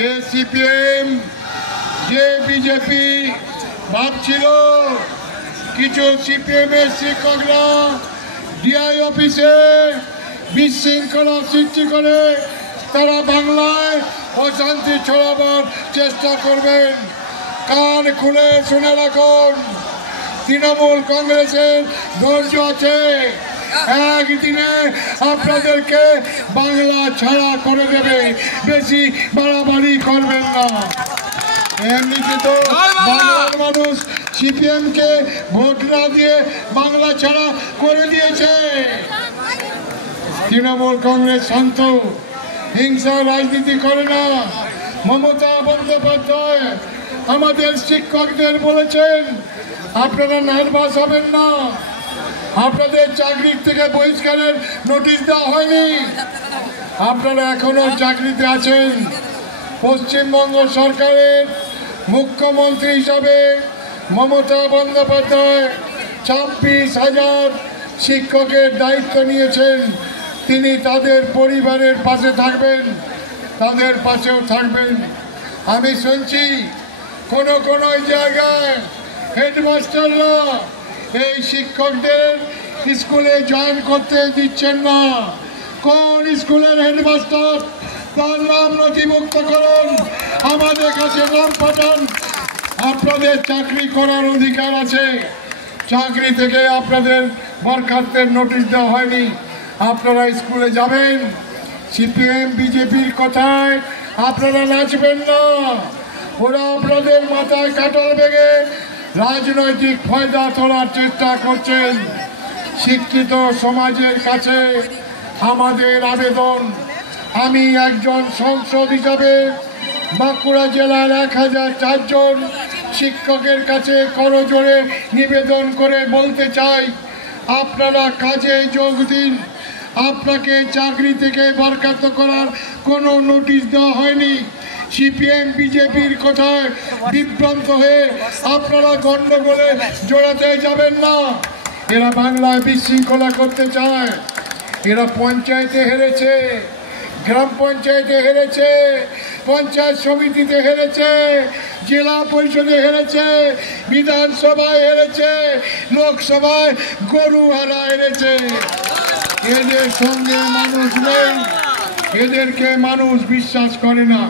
যে সিপিএম যে বিজেপি ভাবছিল কিছু সিপিএম এর শিক্ষকরা ডিআই অফিসে বিশৃঙ্খলা সৃষ্টি করে তারা বাংলায় অশান্তি ছড়াবার চেষ্টা করবেন। কান খুলে শুনে রাখুন, তৃণমূল কংগ্রেসের ধৈর্য আছে, একদিনে আপনাদেরকে বাংলা ছাড়া করে দেবে। বেশি বাড়াবাড়ি করবেন না। এমনিতে তো বাংলার মানুষ সিপিএম কে ভোট না দিয়ে বাংলা ছাড়া করে দিয়েছে। তৃণমূল কংগ্রেস শান্ত, হিংসা রাজনীতি করে না। মমতা বন্দ্যোপাধ্যায় আমাদের শিক্ষকদের বলেছেন, আপনারা নার্ভাস হবেন না, আপনাদের চাকরির থেকে বহিষ্কারের নোটিশ দেওয়া হয়নি, আপনারা এখনো চাকরিতে আছেন। পশ্চিমবঙ্গ সরকারের মুখ্যমন্ত্রী হিসাবে মমতা বন্দ্যোপাধ্যায় 26,000 শিক্ষকের দায়িত্ব নিয়েছেন। তিনি তাদের পরিবারের পাশে থাকবেন, তাদের পাশেও থাকবেন। আমি শুনছি কোনো কোনো জায়গায় হেডমাস্টাররা এই শিক্ষকদের স্কুলে জয়েন করতে দিচ্ছেন না। কোন স্কুলের হেডমাস্টার, তার নাম নথিভুক্ত করুন, আমাদের কাছে নাম পাঠান। আপনাদের চাকরি করার অধিকার আছে। চাকরি থেকে আপনাদের বরখাস্তের নোটিশ দেওয়া হয়নি, আপনারা স্কুলে যাবেন। সিপিএম বিজেপির কথায় আপনারা নাচবেন না। ওরা আপনাদের মাথায় কাঁঠাল ভেঙে রাজনৈতিক ফায়দা তোলার চেষ্টা করছেন। শিক্ষিত সমাজের কাছে আমাদের আবেদন, আমি একজন সংসদ হিসাবে বাঁকুড়া জেলার 1004 জন শিক্ষকের কাছে করজোড়ে নিবেদন করে বলতে চাই, আপনারা কাজে যোগ দিন। আপনাকে চাকরি থেকে বরখাস্ত করার কোনো নোটিশ দেওয়া হয়নি। সিপিএম বিজেপির কথায় বিভ্রান্ত হয়ে আপনারা গণ্ডগোলে জড়াতে যাবেন না। এরা বাংলায় বিশৃঙ্খলা করতে চায়। এরা পঞ্চায়েতে হেরেছে, গ্রাম পঞ্চায়েতে হেরেছে, পঞ্চায়েত সমিতিতে হেরেছে, জেলা পরিষদে হেরেছে, বিধানসভায় হেরেছে, লোকসভায় গরু হারা হেরেছে। এদের সঙ্গে মানুষ নেই, এদেরকে মানুষ বিশ্বাস করে না।